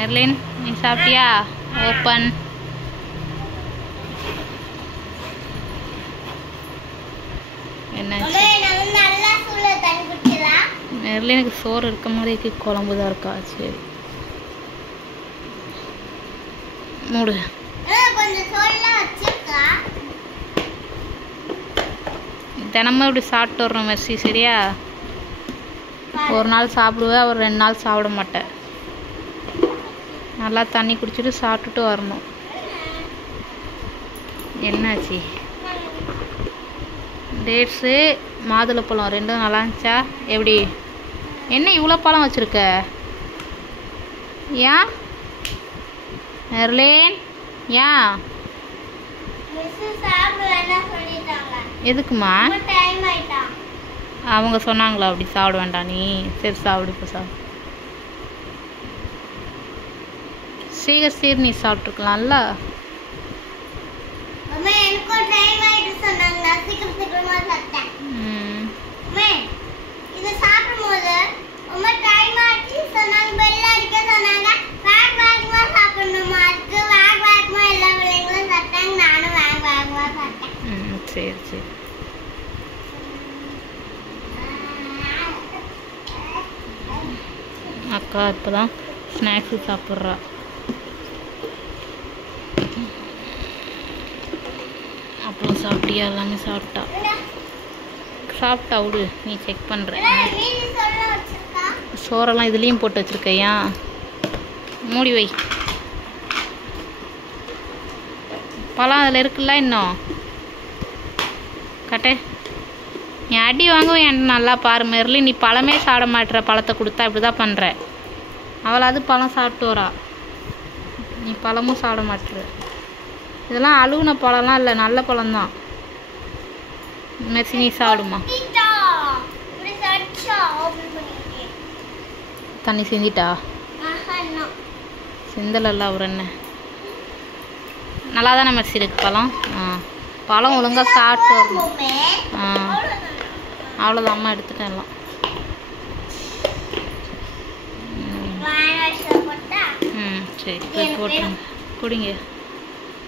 Merlin நீ சாப்பிட்டியா? Open. என்னாச்சு? மெர்லினுக்கு சோறு இருக்க மாதிரி குழம்பு தான் இருக்கா? சரி மூடு. தினமும் இப்படி சாப்பிட்டு வர்றோம் மெர்சி, சரியா? ஒரு நாள் சாப்பிடுவேன், ஒரு 2 நாள் சாப்பிட மாட்டேன். நல்லா தண்ணி குடிச்சிட்டு சாப்பிட்டுட்டு வரணும். என்னாச்சு? டேட்ஸு மாதுளப்பழம் ரெண்டும் நல்லா இருந்துச்சா? எப்படி? என்ன இவ்வளோ பழம் வச்சுருக்க? ஏன் மெர்லின்? ஏன்? எதுக்குமா? அவங்க சொன்னாங்களா அப்படி சாப்பிட வேண்டாம் நீ? சரி சாப்பிடு, இப்போ சாப்பிடு. சீர் நீ சாப்பிட்ருக்கலாம்ல. சரி சரி. அக்கா இப்போ தான் ஸ்நாக்ஸு சாப்பிட்றா. அப்புறம் சாப்பிட்டியா? எல்லாமே சாப்பிட்டா விடு, நீ செக் பண்ணுற. சோறெல்லாம் இதுலேயும் போட்டு வச்சுருக்கையா? மூடி வை. பழம் அதில் இருக்குல்ல இன்னும். கட்டே நீ அடி வாங்குவேன் என்கிட்ட. நல்லா பாரு மெர்லின், நீ பழமே சாப்பிட மாட்டுற. பழத்தை கொடுத்தா இப்படி தான் பண்ணுற. அவளாவது பழம் சாப்பிட்டு வரா, நீ பழமும் சாப்பிட மாட்டுற. இதெல்லாம் அழுகுன பழம்லாம் இல்லை, நல்ல பழம்தான். மெர்சி நீ சாப்பிடுமா? தண்ணி சிந்திட்டா? சிந்தலல்ல, அவர் என்ன நல்லா தானே மெர்சி இருக்கு பழம். பழம் ஒழுங்காக சாப்பிட்டு வரணும். அவ்வளோதான், அம்மா எடுத்துட்டேன் எல்லாம். சரி போய் போட்டுருங்க, குடிங்க.